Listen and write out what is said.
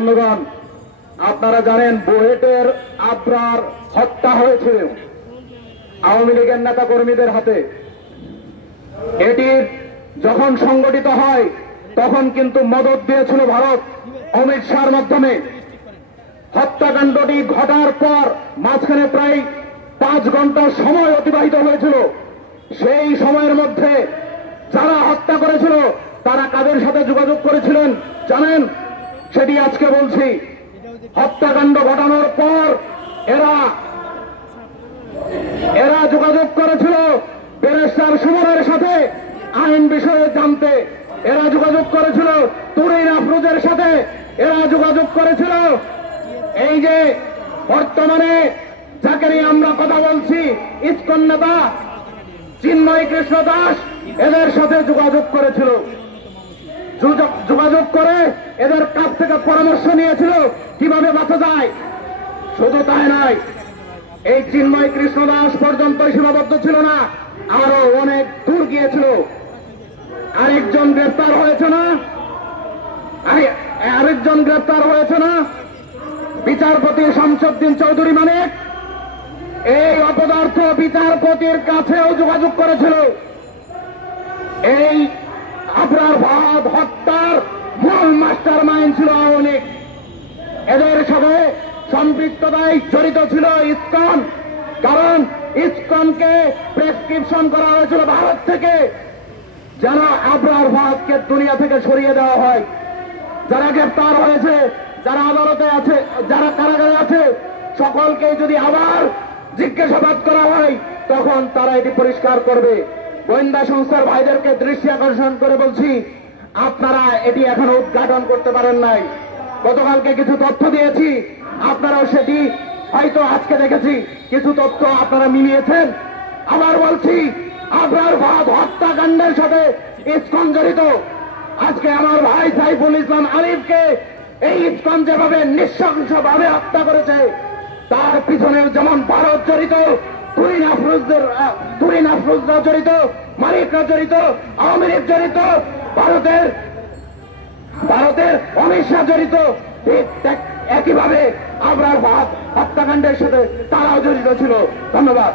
বন্ধুগণ, আপনারা জানেন বুয়েটের আবরার হত্যা হয়েছিল আওয়ামী লীগের নেতা কর্মীদের হাতে। এটি যখন সংগঠিত হয়, তখন কিন্তু মদত দিয়েছিল ভারত অমিত শাহর মাধ্যমে। হত্যাকাণ্ডটি ঘটার পর মাঝখানে প্রায় পাঁচ ঘণ্টা সময় অতিবাহিত হয়েছিল। সেই সময়ের মধ্যে যারা হত্যা করেছিল, তারা কাদের সাথে যোগাযোগ করেছিলেন? জানেন? সেটি আজকে বলছি। হত্যাকাণ্ড ঘটানোর পর এরা এরা যোগাযোগ করেছিল ব্যারিস্টার সুমনের সাথে আইন বিষয়ে জানতে। এরা যোগাযোগ করেছিল তুরিন আফরোজের সাথে। এরা যোগাযোগ করেছিল এই যে বর্তমানে যাকে নিয়ে আমরা কথা বলছি, ইস্কন নেতা চিন্ময় কৃষ্ণ দাস, এদের সাথে যোগাযোগ করেছিল। যোগাযোগ করে এদের কাছ থেকে পরামর্শ নিয়েছিল, কীভাবে বাঁচা যায়। শুধু তাই নয়, এই চিন্ময় কৃষ্ণ দাস পর্যন্ত সীমাবদ্ধ ছিল না, আরও অনেক দূর গিয়েছিল। আরেকজন গ্রেপ্তার হয়েছে না? আরে- আরেকজন গ্রেপ্তার হয়েছে না? বিচারপতি শামসুদ্দিন চৌধুরী মানিক এই অপদার্থ বিচারপতির কাছেও যোগাযোগ করেছিল। এই আবরার ভাব হত্যার মূল মাস্টার মাইন্ড ছিল আওয়ামী লীগ। এদের সাথে সম্পৃক্ততায় জড়িত ছিল ইসকন, কারণ ইসকনকে প্রেসক্রিপশন করা হয়েছিল ভারত থেকে। যেন আবরার ভাবকে দুনিয়া থেকে সরিয়ে দেওয়া হয়। যারা গ্রেপ্তার হয়েছে, যারা আদালতে আছে, যারা কারাগারে আছে, সকলকে যদি আবার জিজ্ঞাসাবাদ করা হয়, তখন তারা এটি পরিষ্কার করবে। গোয়েন্দা সংস্থার ভাইদেরকে দৃষ্টি আকর্ষণ করে বলছি, আপনারা এটি এখনও উদ্ঘাটন করতে পারেন নাই। গতকালকে কিছু তথ্য দিয়েছি। আপনারাও সেটি হয়তো আজকে দেখেছি। কিছু তথ্য আপনারা মিলিয়েছেন। আবার বলছি আপনার ভাব হত্যাকাণ্ডের সাথে ইস্কন জড়িত আজকে আমার ভাই সাইফুল ইসলাম আরিফকে এই ইস্কন যেভাবে নৃশংস ভাবে হত্যা করেছে, তার পিছনে যেমন ভারত জড়িত, তুরিন আফরুজদের তুরিন আফরুজরা জড়িত মালিকরা জড়িত, আওয়ামী লীগ জড়িত, ভারতের ভারতের অমিত শাহ জড়িত একইভাবে আবরার ভাত হত্যাকাণ্ডের সাথে তারাও জড়িত ছিল। ধন্যবাদ।